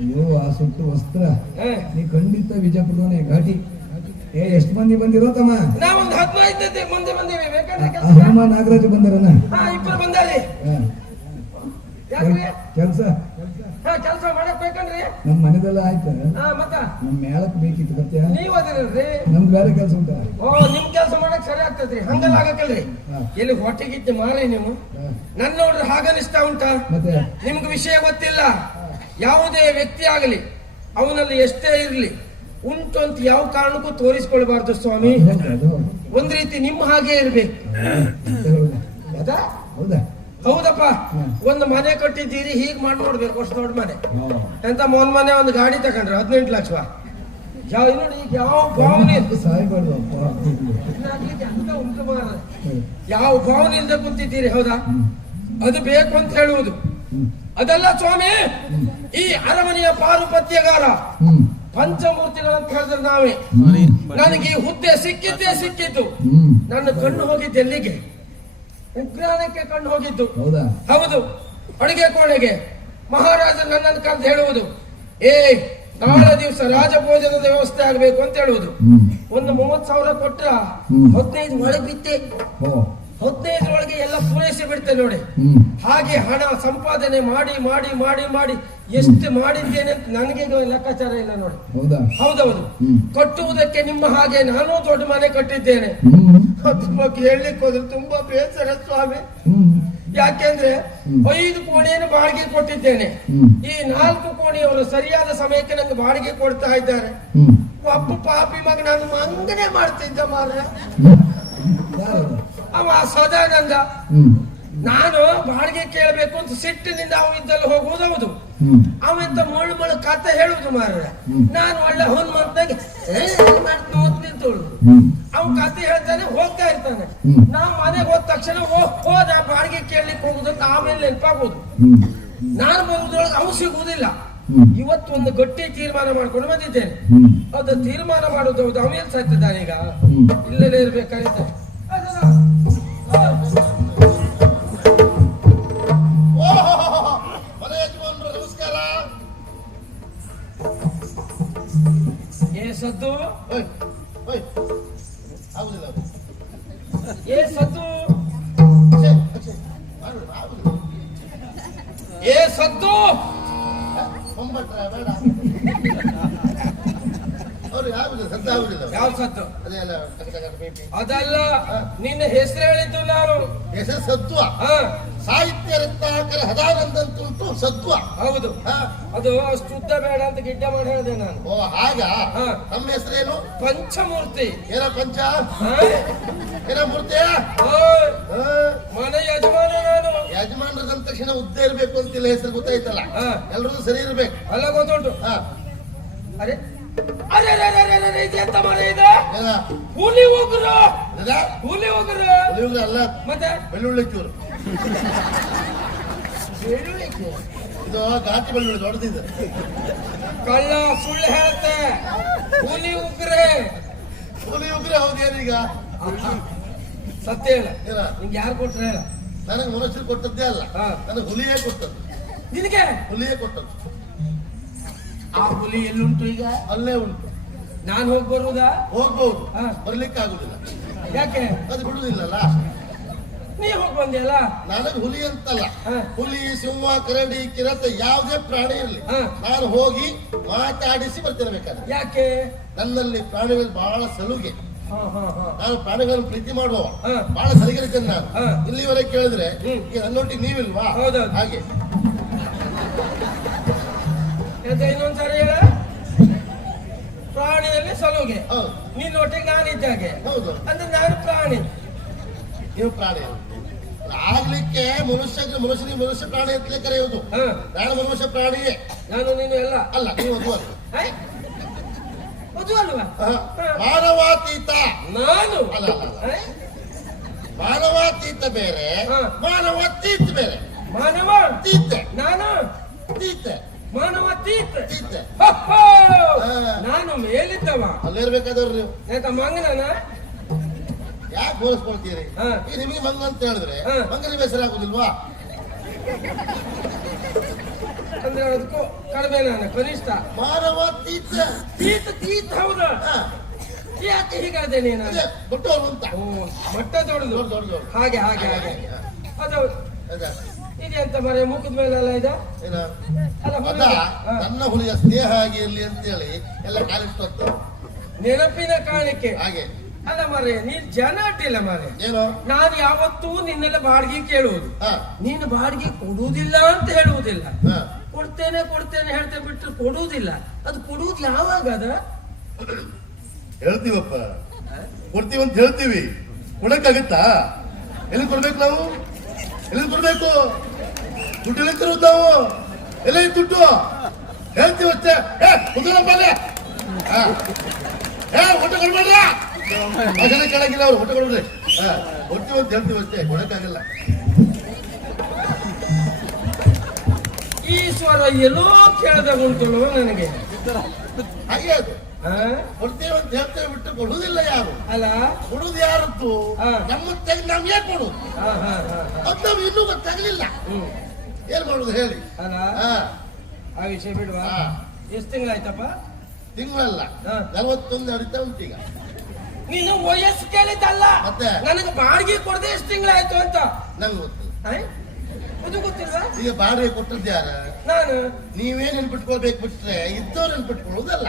ಅಯ್ಯೋ ಆ ಸುಟ್ಟು ವಸ್ತ್ರ. ನೀ ಖಂಡಿತ ವಿಜಯಪುರನೇ ಘಾಟಿ. ಏ ಎಷ್ಟು ಮಂದಿ ಬಂದಿರೋ ತಮ್ಮ? ಹನುಮ ನಾಗರಾಜ ಬಂದರನ? ಕೆಲ್ಸ ಹಾ ಕೆಲಸ ಮಾಡಕ್ ಬೇಕನ್ರಿ ನಮ್ಮ ಮನೆದೆಲ್ಲ ಆಯ್ತು? ಹಾ ಮತ್ತ? ನಮ್ ಮೇಳಕ್ ಬೇಕಿತ್ತು ಬರ್ತೀಯ ನೀವ್ ಅದಿರಲ್ರಿ? ನಮ್ದು ಬೇರೆ ಕೆಲಸ ಉಂಟು? ಓ ನಿಮ್ ಕೆಲಸ ಮಾಡಕ್ ಸರಿ ಆಗ್ತದ್ರಿ. ಹಂಗಲ್ಲ ಆಗಕ್ಕಲ್ರಿ. ಎಲ್ಲಿ ಹೊಟ್ಟೆಗಿತ್ತು ಮಾಲೆ ನೀವು. ನನ್ ನೋಡ್ರಿ ಹಾಗನಿಷ್ಟ ಉಂಟಾ? ಮತ್ತೆ? ನಿಮ್ಗೆ ವಿಷಯ ಗೊತ್ತಿಲ್ಲ. ಯಾವುದೇ ವ್ಯಕ್ತಿ ಆಗಲಿ ಅವನಲ್ಲಿ ಎಷ್ಟೇ ಇರ್ಲಿ ಉಂಟು ಅಂತ ಯಾವ ಕಾರಣಕ್ಕೂ ತೋರಿಸ್ಕೊಳ್ಬಾರ್ದು ಸ್ವಾಮಿ. ಒಂದ್ ರೀತಿ ನಿಮ್ಮ ಹಾಗೆ ಇರ್ಬೇಕು. ಅದು ಹೌದಾ? ಹೌದಾ ಹೌದಾ ಹೌದಪ್ಪ. ಒಂದು ಮನೆ ಕಟ್ಟಿದ್ದೀರಿ ಹೀಗ್ ಮಾಡಿ ನೋಡ್ಬೇಕು ಅಷ್ಟು ದೊಡ್ಡ ಮನೆ. ಎಂತ ಮೊನ್ ಮನೆ ಒಂದು ಗಾಡಿ ತಗೊಂಡ್ರೆ ಹದಿನೆಂಟು ಲಕ್ಷ ಯಾವ ನೋಡಿ ಈಗ ಯಾವ ಭಾವನೆ ಅಂತ. ಯಾವ ಭಾವನೆ ಇಲ್ಲದೆ ಕುಂತಿದ್ದೀರಿ ಹೌದಾ ಅದು ಬೇಕು ಅಂತ ಹೇಳುವುದು. ಅದಲ್ಲ ಸ್ವಾಮಿ ಈ ಅರಮನೆಯ ಪಾರುಪತ್ಯಗಾರ ಪಂಚಮೂರ್ತಿಗಳು ಪಂಚಮೂರ್ತಿಗಳಂತ ಹೇಳಿದ್ರೆ ನಾವೇ ನನಗೆ ಈ ಹುದ್ದೆ ಸಿಕ್ಕಿದ್ದೇ ಸಿಕ್ಕಿದ್ದು. ನನ್ನ ಕಣ್ಣು ಹೋಗಿದ್ದು ಎಲ್ಲಿಗೆ ಉಗ್ರಾಣಕ್ಕೆ ಕಂಡು ಹೋಗಿದ್ದು. ಹೌದಾ? ಹೌದು. ಅಡುಗೆ ಕೋಣೆಗೆ. ಮಹಾರಾಜ ನನ್ನನ್ನು ಕರೆದು ಹೇಳುವುದು. ಏ ನಾಳೆ ದಿವಸ ರಾಜಭೋಜನದ ವ್ಯವಸ್ಥೆ ಆಗಬೇಕು ಅಂತ ಹೇಳುವುದು. ಒಂದು ಮೂವತ್ ಸಾವಿರ ಕೊಟ್ಟ. ಹದಿನೈದು ಒಳಗೆ ಬಿತ್ತೆ ಓ. ಹದಿನೈದು ಒಳಗೆ ಎಲ್ಲ ಪೂರೈಸಿ ಬಿಡ್ತೇನೆ ನೋಡಿ. ಹಾಗೆ ಹಣ ಸಂಪಾದನೆ ಮಾಡಿ ಮಾಡಿ ಮಾಡಿ ಮಾಡಿ ಎಷ್ಟು ಮಾಡಿದ್ದೇನೆ ನನಗೆ ಲೆಕ್ಕಾಚಾರ ಇಲ್ಲ ನೋಡಿ. ಹೌದಾ? ಹೌದೌದು. ಕಟ್ಟುವುದಕ್ಕೆ ನಿಮ್ಮ ಹಾಗೆ ನಾನು ದೊಡ್ಡ ಮನೆ ಕಟ್ಟಿದ್ದೇನೆ. ತುಂಬಾ ಕೇಳಲಿಕ್ಕೆ ಹೋದ್ರೆ ತುಂಬಾ ಬೇಸರ ಸ್ವಾಮಿ. ಯಾಕೆಂದ್ರೆ. ಐದು ಕೋಣೆಯನ್ನು ಬಾಡಿಗೆ ಕೊಟ್ಟಿದ್ದೇನೆ. ಈ ನಾಲ್ಕು ಕೋಣೆಯವರು ಸರಿಯಾದ ಸಮಯಕ್ಕೆ ನಂಗೆ ಬಾಡಿಗೆ ಕೊಡ್ತಾ ಇದ್ದಾರೆ. ಒಬ್ಬ ಪಾಪಿ ಮಗ ನಾನು ಮಂಗನೆ ಮಾಡ್ತಿದ್ದ ಮಾರ? ಅವ ಸದಾನಂದ. ನಾನು ಬಾಡಿಗೆ ಕೇಳಬೇಕು ಅಂತ ಸಿಟ್ಟಿನಿಂದ ಅವ ಇದ್ದಲ್ಲಿ ಹೋಗುವುದು ಹೌದು. ಅವಂತ ಮುಳ್ಳು ಮುಳ್ಳು ಕತೆ ಹೇಳುದು ಮಾರ. ನಾನು ಒಳ್ಳೆ ಹೊನ್ಮಂತಾಗಿ ಮಾಡ್ತು ನಿಂತೋಳು ಅವನ್ ಕತೆ ಹೇಳ್ತಾನೆ ಹೋಗ್ತಾ ಇರ್ತಾನೆ. ನಾವು ಮನೆಗೆ ಹೋದ ತಕ್ಷಣ ಹೋದ ಬಾಡಿಗೆ ಕೇಳಲಿಕ್ಕೆ ಹೋಗುದು ಅಂತ ಆಮೇಲೆ ನೆನಪಾಗೋದು. ನಾನು ಬರುವುದ್ರೊಳಗೆ ಅವ್ ಸಿಗುವುದಿಲ್ಲ. ಇವತ್ತು ಒಂದು ಗಟ್ಟಿ ತೀರ್ಮಾನ ಮಾಡ್ಕೊಂಡು ಬಂದಿದ್ದೇನೆ. ಅದು ತೀರ್ಮಾನ ಮಾಡೋದು ಹೌದು ಅವನೇನ್ ಸತ್ತಿದ್ದಾನೆ ಈಗ. ಇಲ್ಲೇ ಇರ್ಬೇಕಾಗಿತ್ತು ಏ ಸದ್ದು ಏ ಸದ್ದು. ಏ ಸದ್ದು ಬೇಡ ಯಾವ ಸದ್ದು. ಅದಲ್ಲ ನಿನ್ನ ಹೆಸರು ಹೇಳಿದ್ದು ನಾನು. ಹೆಸರು ಸತ್ವ ಸಾಹಿತ್ಯ ರತ್ನಾಕರ ಹದಾನಂದಂತುಂಟು ಸತ್ವ. ಹೌದು. ಹಾ. ಅದು ಅಷ್ಟು ಉದ್ದ ಬೇಡ ಅಂತ ಗಿಡ್ಡ ಮಾಡಿ ಹೇಳಿದೆ ನಾನು. ಓ ಹಾಗ? ತಮ್ಮ ನಮ್ಮ ಹೆಸರೇನು? ಪಂಚಮೂರ್ತಿ. ಏನ ಪಂಚ? ಏನ ಮೂರ್ತಿಯ. ಮನೆ ಯಜಮಾನ ನಾನು. ಯಜಮಾನರದ ತಕ್ಷಣ ಉದ್ದ ಇರ್ಬೇಕು ಅಂತಿಲ್ಲ ಹೆಸರು ಗೊತ್ತಾಯ್ತಲ್ಲ. ಹಾ. ಎಲ್ರೂ ಸರಿ ಇರ್ಬೇಕು. ಅಲ್ಲ ಗೊತ್ತುಂಟು. ಅರೆ. ಅರೆ ಅರೆ ಅರೆ ಅರೆ ಅರೆ, ಇದೆಂತ ಮನೆ ಹುಲಿ ಏನ? ಹುಲಿ ಅಲ್ಲ. ಮತ್ತೆ? ಬೆಳ್ಳುಳ್ಳಿ ಚೂರು. ಬೆಳ್ಳುಳ್ಳಿ ಇದು ಗಾತಿ ಬಳ್ಳಿ ದೊಡ್ಡದಿದೆ ಕಳ್ಳ ಸುಳ್ಳು ಹೇಳುತ್ತೆ. ಹುಲಿ ಉಗ್ರೆ. ಹುಲಿ ಉಗ್ರೆ ಹೌದೇನೀಗ? ಸತ್ಯ ಹೇಳ. ಏನ ನಿಂಗೆ ಯಾರು ಕೊಟ್ರೆ ಹೇಳ. ನನಗೆ ಮನುಷ್ಯರು ಕೊಟ್ಟದ್ದೇ ಅಲ್ಲ. ಹಾ. ನನಗೆ ಹುಲಿಯೇ ಕೊಟ್ಟದ್ದು. ನಿನಗೆ? ಹುಲಿಯೇ ಕೊಟ್ಟದ್ದು. ಆ ಹುಲಿ ಎಲ್ಲುಂಟು ಈಗ? ಅಲ್ಲೇ ಉಂಟು. ನಾನು ಹೋಗಿ ಬರುವುದಾ ಹೋಗ್ಬಹುದು ಹಾ. ಬರ್ಲಿಕ್ಕೆ ಆಗುದಿಲ್ಲ ಯಾಕೆ? ಅದು ಬಿಡುದಿಲ್ಲಲ್ಲ ನೀ ಹೋಗಿ ಬಂದಿಯಲ್ಲ? ನನಗೆ ಹುಲಿ ಅಂತಲ್ಲ. ಹುಲಿ ಸಿಂಹ ಕರಡಿ ಕಿರತ ಯಾವುದೇ ಪ್ರಾಣಿ ಇರಲಿ. ನಾನು ಹೋಗಿ ಮಾತಾಡಿಸಿ ಬರ್ತಿರ್ಬೇಕಾದ್ರೆ ಯಾಕೆ? ನನ್ನಲ್ಲಿ ಪ್ರಾಣಿಗಳು ಬಹಳ ಸಲುಗೆ. ಹಾ ಹಾ ಹಾ. ನಾನು ಪ್ರಾಣಿಗಳನ್ನು ಪ್ರೀತಿ ಮಾಡುವ. ಬಹಳ ಸಲಿಗೆಲಿದ್ದೇನೆ ನಾನು. ಇಲ್ಲಿವರೆ ಇಲ್ಲಿವರೆಗೆ ಕೇಳಿದ್ರೆ. ಈಗ ನನ್ನೊಟ್ಟಿಗೆ ನೀವಿಲ್ವಾ? ಹೌದೌದು. ಹಾಗೆ. ಇನ್ನೊಂದ್ಸಾರಿ ಹೇಳ? ಪ್ರಾಣಿಯಲ್ಲಿ ಸಲುಗೆ. ಹೌದು. ನಿನ್ನೊಟ್ಟಿಗೆ ನಾನಿದ್ದಾಗೆ ಹೌದು. ಅಂದ್ರೆ ನಾನು ಪ್ರಾಣಿ. ನೀವು ಪ್ರಾಣಿ. ಆಗ್ಲಿಕ್ಕೆ ಮನುಷ್ಯ ಮನುಷ್ಯ ಮನುಷ್ಯ ಪ್ರಾಣಿ ಅಂತಲೇ ಕರೆಯುವುದು. ಹ, ನಾನು ಮನುಷ್ಯ ಪ್ರಾಣಿಯೇ. ನಾನು ನೀನು ಎಲ್ಲ. ಅಲ್ಲ ನೀವು ಅದು ಅಲ್ವಾ? ಹ, ಮಾನವಾತೀತ. ನಾನು? ಅಲ್ಲ? ಮಾನವಾತೀತ ಬೇರೆ ಹ. ಮಾನವಾತೀತ ಬೇರೆ. ಮಾನವ? ತೀತ. ನಾನು? ತೀತ. ಮಾನವ ತೀತ್. ತೀತ. ನಾನು ಮೇಲಿದ್ದವ. ಅಲ್ಲಿರ್ಬೇಕಾದವ್ರು ನೀವು. ಆಯ್ತಾ ಮಂಗನನ? ಯಾಕೆ ಹೋಲಿಸ್ಕೊಳ್ತೀರಿ. ಈಗ ನಿಮಗೆ ಮಂಗ ಅಂತ ಹೇಳಿದ್ರೆ ಮಂಗನ ಹೆಸರು ಆಗುದಿಲ್ವಾ? ಅಂದ್ರೆ ಅದಕ್ಕೂ ಕಡಿಮೆ ನಾನು ಕನಿಷ್ಠ. ಮಾನವಾತೀತ ತೀತ್ ತೀತ್ ಹೌದು? ಹ, ಯಾಕೆ ಹೀಗಾದೆ ನೀನು? ದೊಡ್ಡವರು ಅಂತ. ಓ ಮಟ್ಟ ದೊಡ್ಡದು. ದೊಡ್ಡ ದೊಡ್ಡ ದೊಡ್ಡ. ಹಾಗೆ ಹಾಗೆ ಹಾಗೆ ಅದು. ಇದೆಂತ ಮರೆ ಮುಖದ ಮೇಲೆಲ್ಲ ಇದೆ? ಅಲ್ಲ. ನನ್ನ ಹುಲಿಯ ಸ್ನೇಹ ಆಗಿರ್ಲಿ ಅಂತೇಳಿ ಎಲ್ಲ ಕಾಲಿಟ್ಟು ನೆನಪಿನ ಕಾಣಿಕೆ. ಹಾಗೆ. ಅಲ್ಲ ಮಾರೇ ನೀನ್ ಜನ ಅಡ್ಡಿಲ್ಲ ಮಾರೇ ಏನು? ನಾನು ಯಾವತ್ತೂ ನಿನ್ನೆಲ್ಲ ಬಾಡಿಗೆ ಕೇಳುವುದು. ಹಾ. ನೀನು ಬಾಡಿಗೆ ಕೊಡುವುದಿಲ್ಲ ಅಂತ ಹೇಳುವುದಿಲ್ಲ. ಹಾ. ಕೊಡ್ತೇನೆ ಕೊಡ್ತೇನೆ ಹೇಳ್ತೇನೆ ಬಿಟ್ಟು ಕೊಡುವುದಿಲ್ಲ. ಅದು ಕೊಡುವುದು ಯಾವಾಗ ಅದ? ಹೇಳ್ತೀವಪ್ಪ. ಕೊಡ್ತೀವಿ ಅಂತ ಹೇಳ್ತೀವಿ. ಕೊಡಕ್ಕಾಗತ್ತಾ? ಎಲ್ಲಿ ಕೊಡ್ಬೇಕು ನಾವು? ಎಲ್ಲಿ ಕೊಡ್ಬೇಕು? ದುಡ್ಡು ಎಲ್ಲಿ ತರುವುದು ನಾವು? ಎಲ್ಲ ದುಡ್ಡು? ಹೇಳ್ತೀವಿ ಅಷ್ಟೇ. ಏ ಕುದುರಪ್ಪ ಅಲ್ಲೇ. ಹಾ. ಏ ಹೊಟ್ಟೆ ಕೊಡ್ಬೇಡ್ರ ಜನ ಕೇಳಂಗಿಲ್ಲ ಅವ್ರು ಹೊಟ್ಟೆ ಕೊಡ್ಬಿಡ್ರಿ ಹಾ ಒಂದು ಹೇಳ್ತೀವಿ ಅಷ್ಟೇ ಕೊಡಕ್ಕಾಗಲ್ಲ. ಈಶ್ವರ ಎಲ್ಲೋ ಕೇಳದ ಉಂಟು ನನಗೆ. ಹಾಗೆ ಅದು. ಆ? ಕೊಡ್ತೀವಿ ಅಂತ ಹೇಳ್ತೇವೆ ಬಿಟ್ಟು ಕೊಡುವುದಿಲ್ಲ ಯಾರು. ಅಲ್ಲ? ಯಾರದ್ದು. ನಮ್ಮ ತೆಗ್ ನಮ್ಗೆ ಕೊಡುದು ಹಾ ಹಾ ಹಾ ಹಾ. ಅದು ನಾವು ಇನ್ನೂ ಗೊತ್ತಾಗ್ಲಿಲ್ಲ. ಏನ್ ಮಾಡುದು ಹೇಳಿ? ಅಲ್ಲ? ಆ. ವಿಷಯ ಬಿಡುವ. ಎಷ್ಟು ತಿಂಗಳಾಯ್ತಪ್ಪ? ತಿಂಗಳಲ್ಲ. ನಲವತ್ತೊಂದು ನಡೀತಾ ಉಂಟು ಈಗ ನೀನು ವಯಸ್ಸು ಕೇಳಿದ್ದಲ್ಲ. ಮತ್ತೆ? ನನಗೆ ಬಾಡಿಗೆ ಕೊಡದೆ ಎಷ್ಟು ತಿಂಗಳಾಯ್ತು ಅಂತ. ನಂಗೆ ಗೊತ್ತು. ಆಯ್? ಅದು ಗೊತ್ತಿಲ್ವಾ? ಈಗ ಬಾಡಿಗೆ ಕೊಟ್ಟದ್ದು ಯಾರ? ನಾನು. ನೀವೇ ನೆನ್ಪಿಟ್ಕೊಳ್ಬೇಕು ಬಿಟ್ರೆ ಇದ್ದವ್ರು ನೆನ್ಪಿಟ್ಕೊಳ್ಳೋದಲ್ಲ.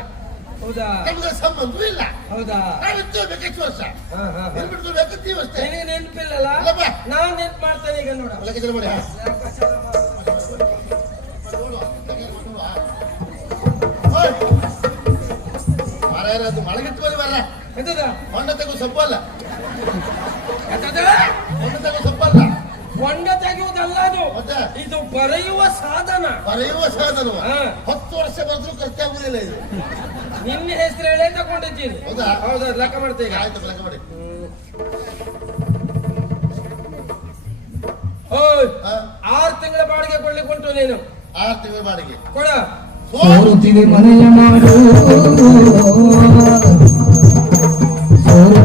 ಹೌದಾ? ನಮ್ಗೆ ಸಂಬಂಧವೂ ಇಲ್ಲ. ಹೌದಾ? ನಾನು ಇದ್ದೇವೆ ಎಷ್ಟು ವರ್ಷ? ಹಾ ಹಾ ಹಾ. ನೆನ್ಪಿಟ್ಕೊಳ್ಬೇಕಂತೀವಿ ಅಷ್ಟೇ. ನಿನಗೆ ನೆನಪಿಲ್ಲಲ್ಲ? ನಾನು ನಾನ್ ನೆನ್ಪು ಮಾಡ್ತೇನೆ ಈಗ ನೋಡ. ಜನ ಮಾಡಿ. ಮಾರಾಯರ ಅದು ಮಳಗಿಟ್ಟು ಬರಿ ಹೊಂಡ ತೆಗೋ ಸೊಪ್ಪಲ್ಲ. ಹೊಂಡ ತೆಗೋ ಸೊಪ್ಪಲ್ಲ. ಹೊಂಡ ತೆಗೆಯುವುದಲ್ಲ ಅದು. ಇದು ಬರೆಯುವ ಸಾಧನ. ಬರೆಯುವ ಸಾಧನ. ಹತ್ತು ವರ್ಷ ಬರೆದ್ರು ಖರ್ಚಾಗುದಿಲ್ಲ ಇದು. ನಿನ್ನ ಹೆಸರು ಹೇಳೇ ತಗೊಂಡಿದ್ದೀನಿ ಹೌದಾ? ಹೌದಾ ಲೆಕ್ಕ ಮಾಡ್ತೀವಿ ಈಗ. ಆಯ್ತು ಲೆಕ್ಕ ಮಾಡಿ. ಆರು ತಿಂಗಳ ಬಾಡಿಗೆ ಕೊಡ್ಲಿಕ್ಕೆ ಉಂಟು ನೀನು. ಆರು ತಿಂಗಳ ಬಾಡಿಗೆ. ಕೊಡ. ಸೋರುತ್ತಿದೆ ಮನೆಯ ಮಾಡು.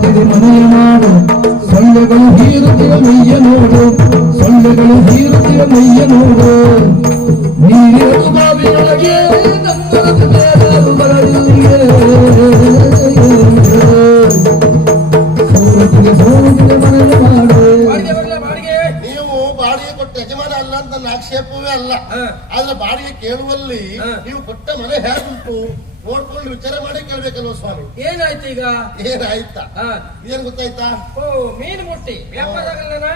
ಸೋರುತ್ತಿದೆ ಮನೆಯ ಮಾಡು ಸೊಳ್ಳೆಗಳು ಹೀರುತ್ತಿವ ಮೈಯ ನೋಡು ಸೊಳ್ಳೆಗಳು ಹೀರುತ್ತಿವ ಮೈಯ ನೋಡು ನೀರಿರದು ಬಾವಿಯೊಳಗೆ ನನ್ನದು ಬೇರಾರು ಬರಲಿಗೆ ಸೋರುತ್ತಿದೆ ಸೋರುತ್ತಿದೆ ಮನೆಯ ಮಾಡು ನನ್ನ ಆಕ್ಷೇಪವೇ ಅಲ್ಲ. ಆದ್ರೆ ಬಾಡಿಗೆ ಕೇಳುವಲ್ಲಿ ನೀವು ಕೊಟ್ಟ ಮನೆ ಹೇಗುಂಟು ನೋಡ್ಕೊಂಡು ವಿಚಾರ ಮಾಡಿ ಕೇಳ್ಬೇಕಲ್ವ ಸ್ವಾಮಿ? ಏನಾಯ್ತು ಈಗ? ಏನಾಯ್ತಾ. ಏನ್ ಗೊತ್ತಾಯ್ತಾ? ಓ ಮೀನು ಮುಟ್ಟಿ ವ್ಯಾಪಾರ ಆಗಲ್ಲ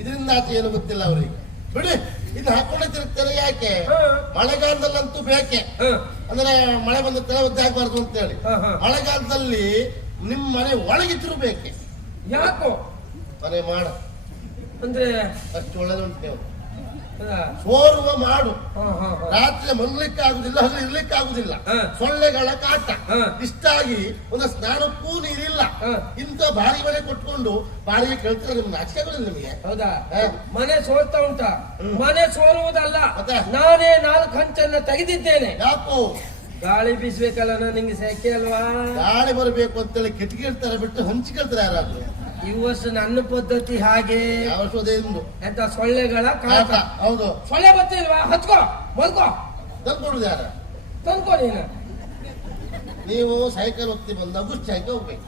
ಇದರಿಂದ ಆಚೆ ಏನು ಗೊತ್ತಿಲ್ಲ ಅವ್ರಿಗೆ. ಬಿಡಿ ಇದು ಹಾಕೊಂಡೇ ತಿರುಗ್ತಾರೆ ಯಾಕೆ. ಮಳೆಗಾಲದಲ್ಲಂತೂ ಬೇಕೆ. ಅಂದ್ರೆ ಮಳೆ ಬಂದ ತಲೆ ಒದ್ದೆ ಆಗ್ಬಾರ್ದು ಅಂತ ಹೇಳಿ. ಮಳೆಗಾಲದಲ್ಲಿ ನಿಮ್ ಮನೆ ಒಳಗಿದ್ರು ಬೇಕೆ? ಯಾಕೋ? ಮನೆ ಮಾಡ. ಅಂದ್ರೆ ಅಷ್ಟು ಒಳ್ಳೆದುಂಟು ಸೋರುವ ಮಾಡು. ರಾತ್ರಿ ಮನ್ಲಿಕ್ಕೆ ಆಗುದಿಲ್ಲ ಹಗಲು ಇರ್ಲಿಕ್ಕೆ ಆಗುದಿಲ್ಲ. ಸೊಳ್ಳೆಗಳ ಕಾಟ. ಹಾ. ಇಷ್ಟಾಗಿ ಒಂದು ಸ್ನಾನಕ್ಕೂ ನೀರಿಲ್ಲ. ಇಂತ ಬಾರಿ ಮನೆ ಕೊಟ್ಕೊಂಡು ಬಾರಿಗೆ ಕೇಳ್ತಾರೆ ನಿಮ್ಗೆ ಆಗುದಿಲ್ಲ ನಿಮಗೆ? ಹೌದಾ. ಮನೆ ಸೋಲ್ತಾ ಉಂಟ? ಮನೆ ಸೋಲುವುದಲ್ಲ? ನಾನೇ ನಾಲ್ಕು ಹಂಚನ್ನ ತೆಗೆದಿದ್ದೇನೆ. ಯಾಕೋ? ಗಾಳಿ ಬೀಸ್ಬೇಕಲ್ಲ ನಾನು ನಿಂಗೆ ಸೆಕೆ ಅಲ್ವಾ? ಗಾಳಿ ಬರಬೇಕು ಅಂತೇಳಿ ಕಿಟಕಿ ಇಡ್ತಾರೆ ಬಿಟ್ಟು ಹಂಚಿ ಕೇಳ್ತಾರೆ ಯಾರಾದ್ರೂ? ವರ್ಷ ನನ್ನ ಪದ್ಧತಿ ಹಾಗೆ. ಎಂತ ಸೊಳ್ಳೆಗಳ ಕಾಟ ಹೌದು. ಸೊಳ್ಳೆ ಬರ್ತಿಲ್ವಾ ಹಚ್ಕೋ ಬದುಕೋ. ತಂದ್ಕೊಡುದು ಯಾರ? ತಂದ್ಕೋ ನೀನು. ನೀವು ಸೈಕಲ್ ಒತ್ತಿ ಬಂದ ಗುಚ್ಚಿ ಹಾಕಿ ಹೋಗ್ಬೇಕು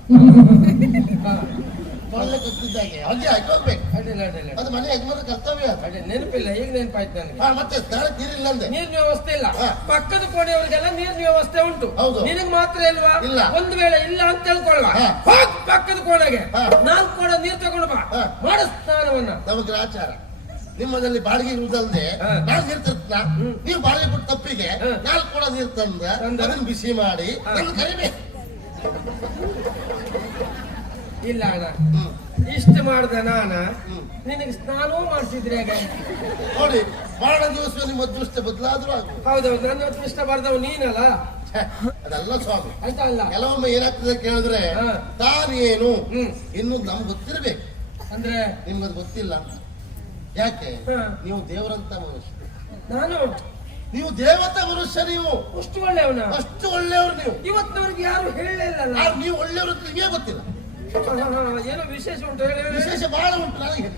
ಹಾ. ಸೊಳ್ಳೆ ಕತ್ತಿದ್ದಾಗೆ ಹೊಗೆ ಹಾಕಿ ಹೋಗ್ಬೇಕು ಅಡ್ಡಿಲ್ಲ ಅಡ್ಡಿಲ್ಲ ಅದು ಮನೆ ಯಜಮಾನ ಕರ್ತವ್ಯ ಅದು ಅಡ್ಡಿಲ್ಲ ನೆನಪಿಲ್ಲ ಈಗ ನೆನಪಾಯ್ತು ನನಗೆ ಹಾ, ಮತ್ತೆ ಸ್ನಾನ ನೀರಿಲ್ಲ ಅಂದೆ ನೀರಿನ ವ್ಯವಸ್ಥೆ ಇಲ್ಲ ಹಾ. ಪಕ್ಕದ ಕೋಣೆಯವರಿಗೆಲ್ಲ ನೀರಿನ ವ್ಯವಸ್ಥೆ ಉಂಟು ಹೌದು. ನಿನಗೆ ಮಾತ್ರ ಇಲ್ವಾ ಇಲ್ಲ. ಒಂದು ವೇಳೆ ಇಲ್ಲ ಅಂತ ತಿಳ್ಕೊಳ್ಳುವ ಹಾ. ಹೋಗ್ ಪಕ್ಕದ ಕೋಣೆಗೆ ಹಾ. ನಾಲ್ಕು ಕೋಣ ನೀರು ತಗೊಂಡು ಬಾ ಹಾ. ಮಾಡು ಸ್ನಾನವನ್ನ ನಮಗೆ ಆಚಾರ ನಿಮ್ಮದಲ್ಲಿ ಬಾಡಿಗೆ ಇರುವುದಲ್ಲದೆ ಹಾ. ನಾನು ನೀರು ತರ್ತ ನೀವು ಬಾಡಿಗೆ ಬಿಟ್ಟು ತಪ್ಪಿಗೆ ಹಾ. ನಾಲ್ಕು ಕೂಡ ನೀರು ತಂದ ತಂದ? ಅದನ್ನ ಬಿಸಿ ಮಾಡಿ ಹಾ. ನನ್ನ ಕರಿಬೇಕು ಇಲ್ಲ ಅಣ್ಣ. ಹ್ಮ್. ಇಷ್ಟು ಮಾಡ್ದ ನಾನ. ನಿನಗೆ ಸ್ನಾನವೂ ಮಾಡಿಸಿದ್ರೆ ನೋಡಿ ಬಹಳ ದಿವಸ ನಿಮ್ಮ ಅದೃಷ್ಟ ಬದಲಾದ್ರು ಹೌದೌದು ನನ್ನ ಅದೃಷ್ಟ ಬರ್ದವ್ ನೀನಲ್ಲ? ಅದಲ್ಲ ಸ್ವಾಮಿ. ಆಯ್ತಾ ಅಲ್ಲ? ಕೆಲವೊಮ್ಮೆ ಏನಾಗ್ತದೆ ಕೇಳಿದ್ರೆ. ತಾನೇನು. ಇನ್ನು ನಮ್ಗೆ ಗೊತ್ತಿರ್ಬೇಕು. ಅಂದ್ರೆ? ನಿಮ್ಗದು ಗೊತ್ತಿಲ್ಲ. ಯಾಕೆ. ನೀವು ದೇವರಂತ ಮನುಷ್ಯ. ನಾನು ನೀವು ದೇವತಾ ಮನುಷ್ಯ ನೀವು. ಅಷ್ಟು ಒಳ್ಳೆಯವನ? ಅಷ್ಟು ಒಳ್ಳೆಯವರು ನೀವು. ಇವತ್ತಿನವರೆಗೆ ಯಾರು ಹೇಳಲಿಲ್ಲ ನೀವು ಒಳ್ಳೆಯವರು ಅಂತ ನಿಮಗೆ ಗೊತ್ತಿಲ್ಲ. ಏನೋ ವಿಶೇಷ ಉಂಟು ಹೇಳಿ ಹೇಳಿ. ವಿಶೇಷ ಬಹಳ ಉಂಟು ನನಗೆ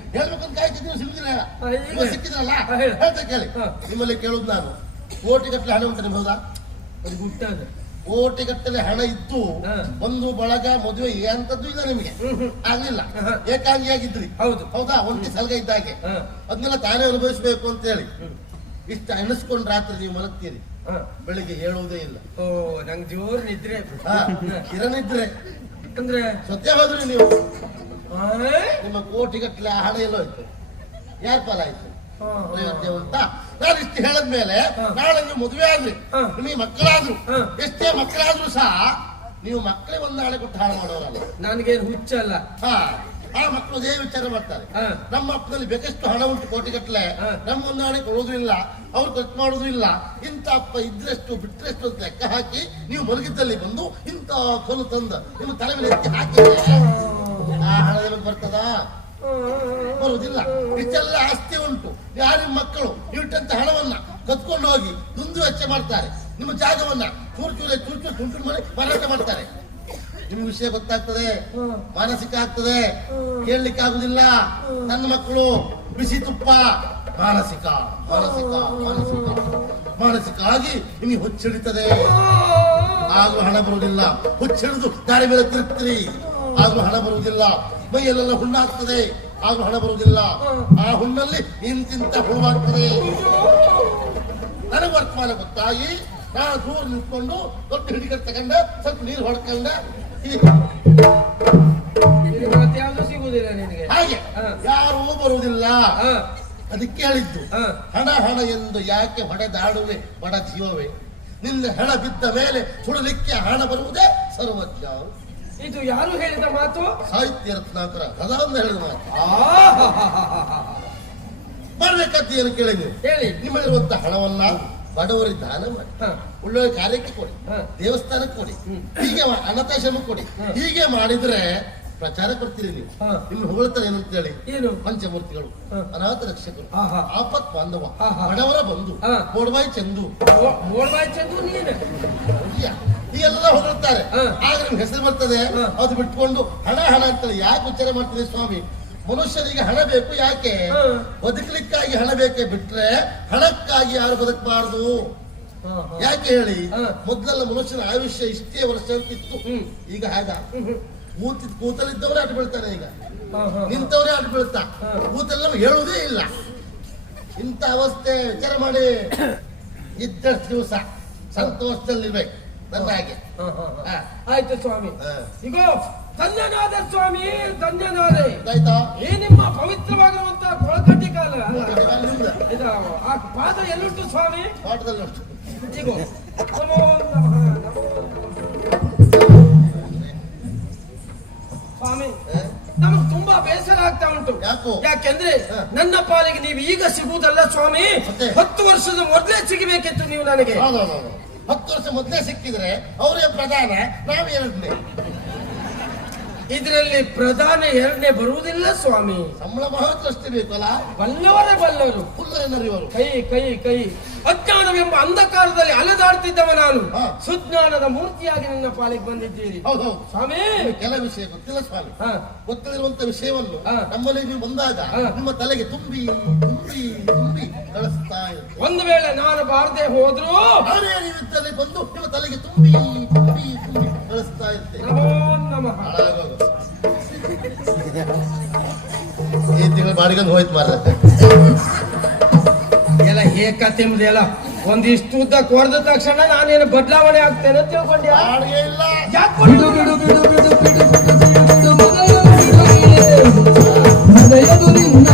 ಕಾಯ್ತಿದ್ದೀನಿ ಸಿಗುದಿಲ್ಲ ಹಾ, ಈಗ. ನೀವು ಸಿಕ್ಕಿದ್ರಲ್ಲ ಹಾ, ಹೇಳು. ಹೇಳ್ತಾ ಕೇಳಿ ಹಾ. ನಿಮ್ಮಲ್ಲಿ ಕೇಳುದು ನಾನು ಕೋಟಿ ಗಟ್ಟಲೆ ಹಣ ಉಂಟು ನಿಮ್ಗೆ ಹೌದಾ ಅದು ಕೋಟಿ ಗಟ್ಟಲೆ ಹಣ ಇತ್ತು ಹಾ. ಒಂದು ಬಳಗ ಮದುವೆ ಅಂತದ್ದು ಇಲ್ಲ ನಿಮಗೆ ಹ್ಮ್, ಹ್ಮ್. ಆಗ್ಲಿಲ್ಲ ಹಾ. ಏಕಾಂಗಿಯಾಗಿದ್ರಿ ಹೌದು ಹೌದಾ ಒಂಟಿ ಸಲಗ ಇದ್ದಾಗೆ ಹಾ. ಅದನ್ನೆಲ್ಲ ತಾನೇ ಅನುಭವಿಸ್ಬೇಕು ಅಂತ ಹೇಳಿ ಹ್ಮ್. ಇಷ್ಟ ಎಣಿಸ್ಕೊಂಡು ರಾತ್ರಿ ನೀವು ಮಲಗ್ತೀರಿ ಹಾ. ಬೆಳಿಗ್ಗೆ ಹೇಳುವುದೇ ಇಲ್ಲ ಓ ನಂಗೆ ಜೋರ್ ನಿದ್ರೆ ಹಾ, ಕಿರಣಿದ್ರೆ ಅಂದ್ರೆ ಸತ್ಯ ಹೋದ್ರಿ ನೀವು? ನಿಮ್ಮ ಕೋಟಿ ಗಟ್ಟಲೆ ಹಣ ಎಲ್ಲ ಹೋಯ್ತು ಯಾರ ಪಾಲ ಆಯ್ತು. ಪ್ರಯೋಜನವಂತ ನಾನು ಇಷ್ಟು ಹೇಳದ್ಮೇಲೆ. ನಾಳೆ ನೀವು ಮದುವೆ ಆದ್ರಿ. ನಿಮಗೆ ಮಕ್ಕಳಾದ್ರು. ಎಷ್ಟೇ ಮಕ್ಕಳಾದ್ರು ಸಹ ನೀವು ಮಕ್ಕಳಿಗೆ ಒಂದು ನಾಳೆ ಕೊಟ್ಟು ಹಾಳು ಮಾಡೋರಲ್ಲ ನನಗೇನು ಹುಚ್ಚಲ್ಲ ಹಾ ಆ ಮಕ್ಕಳು ಅದೇ ವಿಚಾರ ಮಾಡ್ತಾರೆ. ನಮ್ಮ ಅಪ್ಪನಲ್ಲಿ ಬೇಕಷ್ಟು ಹಣ ಉಂಟು ಕೋಟಿಗಟ್ಟಲೆ. ನಮ್ಮ ನಾಳೆ ಕೊಡೋದು ಇಲ್ಲ ಅವ್ರು ಖರ್ಚು ಮಾಡೋದು ಇಲ್ಲ ಇಂಥ ಅಪ್ಪ ಇದ್ರೆಷ್ಟು ಬಿಟ್ರೆಷ್ಟು ಅಂತ ಲೆಕ್ಕ ಹಾಕಿ ನೀವು ಮಲಗಿದ್ದಲ್ಲಿ ಬಂದು ಇಂಥ ಕೊಲು ತಂದ ನಿಮ್ಮ ತಲೆ ಮೇಲೆ ಎತ್ತಿ ಹಾಕಿ. ಆ ಹಣ ಬರ್ತದ? ಬರುವುದಿಲ್ಲ. ಇಷ್ಟೆಲ್ಲ ಆಸ್ತಿ ಉಂಟು. ಯಾರಿನ ಮಕ್ಕಳು? ಇಟ್ಟಂತ ಹಣವನ್ನ ಕತ್ಕೊಂಡು ಹೋಗಿ ದುಂದು ವೆಚ್ಚ ಮಾಡ್ತಾರೆ. ನಿಮ್ಮ ಜಾಗವನ್ನ ಚೂರು ಚೂರ್ಚೂರು ಚೂರು ಮಾಡಿ ಮಾರಾಟ ಮಾಡ್ತಾರೆ. ನಿಮ್ಗೆ ವಿಷಯ ಗೊತ್ತಾಗ್ತದೆ. ಮಾನಸಿಕ ಆಗ್ತದೆ. ಕೇಳಲಿಕ್ಕೆ ಆಗುದಿಲ್ಲ. ನನ್ನ ಮಕ್ಕಳು ಬಿಸಿ ತುಪ್ಪ. ಮಾನಸಿಕ ಮಾನಸಿಕ ಮಾನಸಿಕ ಮಾನಸಿಕ. ಆಗಿ ನಿಮಗೆ ಹುಚ್ಚಿಡಿತದೆ ಆಗಲೂ ಹಣ ಬರುವುದಿಲ್ಲ. ಹುಚ್ಚಿಡಿದು ದಾರಿ ಮೇಲೆ ತಿರುಗ್ತೀರಿ. ಆಗಲೂ ಹಣ ಬರುವುದಿಲ್ಲ. ಮೈಯಲ್ಲೆಲ್ಲ ಹುಣ್ಣಾಗ್ತದೆ. ಆಗಲೂ ಹಣ ಬರುವುದಿಲ್ಲ. ಆ ಹುಣ್ಣಲ್ಲಿ ಇಂತಿಂತ ಹುಳುವಾಗ್ತದೆ ನನಗೆ ವರ್ತಮಾನ ಗೊತ್ತಾಗಿ ನಾನು ದೂರ ನಿಂತ್ಕೊಂಡು ದೊಡ್ಡ ಹಿಡಿಕಟ್ ತಗೊಂಡ ಸ್ವಲ್ಪ ನೀರು ಹೊಡ್ಕೊಂಡ ಯಾವ್ದು ಸಿಗುದಿಲ್ಲ ನಿನಗೆ? ಹಾಗೆ. ಹಾ. ಯಾರೂ ಬರುವುದಿಲ್ಲ. ಅದಕ್ಕೆ ಹೇಳಿದ್ದು. ಹಣ ಹಣ ಎಂದು ಯಾಕೆ ಹೊಡೆದಾಡುವೆ? ಬಡ ಜೀವವೇ. ನಿನ್ನ ಹೆಣ ಬಿದ್ದ ಮೇಲೆ ಸುಡಲಿಕ್ಕೆ ಹಣ ಬರುವುದೇ ಸರ್ವಜ್ಞ. ಇದು ಯಾರು ಹೇಳಿದ ಮಾತು? ಸಾಹಿತ್ಯ ರತ್ನಾಕರ ಅದೊಂದು ಹೇಳಿದ ಮಾತು. ಬರ್ಬೇಕಂತ ಏನು ಕೇಳಿ ಹೇಳಿ. ನಿಮ್ಮಲ್ಲಿರುವಂತ ಹಣವನ್ನ ಬಡವರಿಗೆ ದಾನ ಮಾಡಿ ಒಳ್ಳೆ ಒಳ್ಳೊಳ್ಳೆ ಕಾರ್ಯಕ್ಕೆ ಕೊಡಿ. ದೇವಸ್ಥಾನಕ್ಕೆ ಕೊಡಿ. ಹೀಗೆ ಅನಾಥಾಶ್ರಮ ಕೊಡಿ ಹೀಗೆ ಮಾಡಿದ್ರೆ ಪ್ರಚಾರ ಕೊಡ್ತೀರಿ ನೀವು ಇಲ್ಲಿ ಇನ್ನು ಹೊಗಳ್ತಾರೆ ಅಂತ ಹೇಳಿ ಏನು ಪಂಚಮೂರ್ತಿಗಳು. ಅನಾಥ ರಕ್ಷಕರು. ಆಪತ್ ಬಾಂಧವ. ಬಡವರ ಬಂಧು ಹಾ. ಕೋಡ್ಬಾಯಿ ಚಂದು ಮೋಡ್ಬಾಯಿ ಚಂದು ನೀನೆ ಹೀಗೆಲ್ಲ ಹೊಗಳ್ತಾರೆ. ಆಗ ನಿಮ್ಗೆ ಹೆಸರು ಬರ್ತದೆ ಅದು ಬಿಟ್ಕೊಂಡು ಹಣ ಹಣ ಅಂತ ಯಾಕೆ ವಿಚಾರ ಮಾಡ್ತಿದೆ ಸ್ವಾಮಿ ಮನುಷ್ಯರಿಗೆ ಹಣ ಬೇಕು ಯಾಕೆ. ಬದುಕಲಿಕ್ಕಾಗಿ ಹಣ ಬೇಕೇ ಬಿಟ್ರೆ ಹಣಕ್ಕಾಗಿ ಯಾರು ಬದುಕಬಾರದು. ಯಾಕೆ ಹೇಳಿ. ಮೊದಲೆಲ್ಲ ಮನುಷ್ಯನ ಆಯುಷ್ಯ ಇಷ್ಟೇ ವರ್ಷ ಅಂತಿತ್ತು ಹ್ಮ್. ಈಗ ಹಾಗ. ಕೂತಿ ಕೂತಲಿದ್ದವರೇ ಆಟ ಬೀಳ್ತಾನೆ ಈಗ. ನಿಂತವರೇ ಆಟ ಬೀಳ್ತಾ ಕೂತಲ್ಲಿ ಕೂತಲ್ಲ ಹೇಳುವುದೇ ಇಲ್ಲ ಇಂಥ ಅವಸ್ಥೆ ವಿಚಾರ ಮಾಡಿ ಇದ್ದಷ್ಟು ದಿವಸ ಸಂತೋಷದಲ್ಲಿರ್ಬೇಕು ನನ್ನ ಹಾಗೆ. ಆಯ್ತು ಸ್ವಾಮಿ ಹಾ. ಧನ್ಯನಾದ ಸ್ವಾಮಿ ಧನ್ಯನಾದೆ ಆಯ್ತಾ ಈ ನಿಮ್ಮ ಪವಿತ್ರವಾಗಿರುವಂತಹ ಕೊಳಕಟ್ಟಿ ಕಾಲ ಇದು ಆ ಪಾದ ಎಲ್ಲುಂಟು ಸ್ವಾಮಿ ತೋಟದಲ್ಲಿ ನೋಡ್ತು. ಇಗೋ ನಮೋ ನಮಃ ನಮೋ ಸ್ವಾಮಿ ನಮಗ್ ತುಂಬಾ ಬೇಸರ ಆಗ್ತಾ ಉಂಟು ಯಾಕೋ? ಯಾಕೆಂದ್ರೆ. ನನ್ನ ಪಾಲಿಗೆ ನೀವು ಈಗ ಸಿಗುವುದಲ್ಲ ಸ್ವಾಮಿ? ಹತ್ತು ವರ್ಷದ ಮೊದಲೇ ಸಿಗಬೇಕಿತ್ತು ನೀವು ನನಗೆ. ಹತ್ತು ವರ್ಷ ಮೊದಲೇ ಸಿಕ್ಕಿದ್ರೆ ಅವರೇ ಪ್ರಧಾನ ನಾವ್ ಎರಡನೇ ಇದರಲ್ಲಿ ಪ್ರಧಾನ ಎರಡನೇ ಬರುವುದಿಲ್ಲ ಸ್ವಾಮಿ. ಸಂಬಳ ಮಹತ್ವಷ್ಟೇ ಬೇಕಲ್ಲ ಬಲ್ಲವರೇ ಬಲ್ಲವರು ಕೈ ಕೈ ಕೈ. ಅಜ್ಞಾನವೆಂಬ ಅಂಧಕಾರದಲ್ಲಿ ಅಲೆದಾಡ್ತಿದ್ದವ ನಾನು. ಸುಜ್ಞಾನದ ಮೂರ್ತಿಯಾಗಿ ನನ್ನ ಪಾಲಿಗೆ ಬಂದಿದ್ದೀರಿ. ಹೌದೌದು ಸ್ವಾಮಿ. ಕೆಲ ವಿಷಯ ಗೊತ್ತಿಲ್ಲ ಸ್ವಾಮಿ. ಗೊತ್ತಿರುವಂತ ವಿಷಯವನ್ನು. ನಮ್ಮಲ್ಲಿ ನೀವು ಬಂದಾಗ. ನಿಮ್ಮ ತಲೆಗೆ ತುಂಬಿ ತುಂಬಿ ತುಂಬಿ ಕಳಿಸ್ತಾ ಒಂದು ವೇಳೆ ನಾನು ಬಾರದೆ ಹೋದ್ರು ನೀವಿದ್ದಲ್ಲಿ ಬಂದು ನಿಮ್ಮ ತಲೆಗೆ ತುಂಬಿ ತುಂಬಿ ತುಂಬಿ ಈ ತಿಂಗಳು ಬಾಡಿಗೊಂದು ಹೋಯ್ತು ಮಾರ ಎಲ್ಲ ಹೇಗೆ ಕತೆ ಎಲ್ಲ ಒಂದಿಷ್ಟು ಉದ್ದ ಕೊರ್ದ ತಕ್ಷಣ ನಾನೇನು ಬದಲಾವಣೆ ಆಗ್ತೇನೆ ಅಂತ ನಿನ್ನ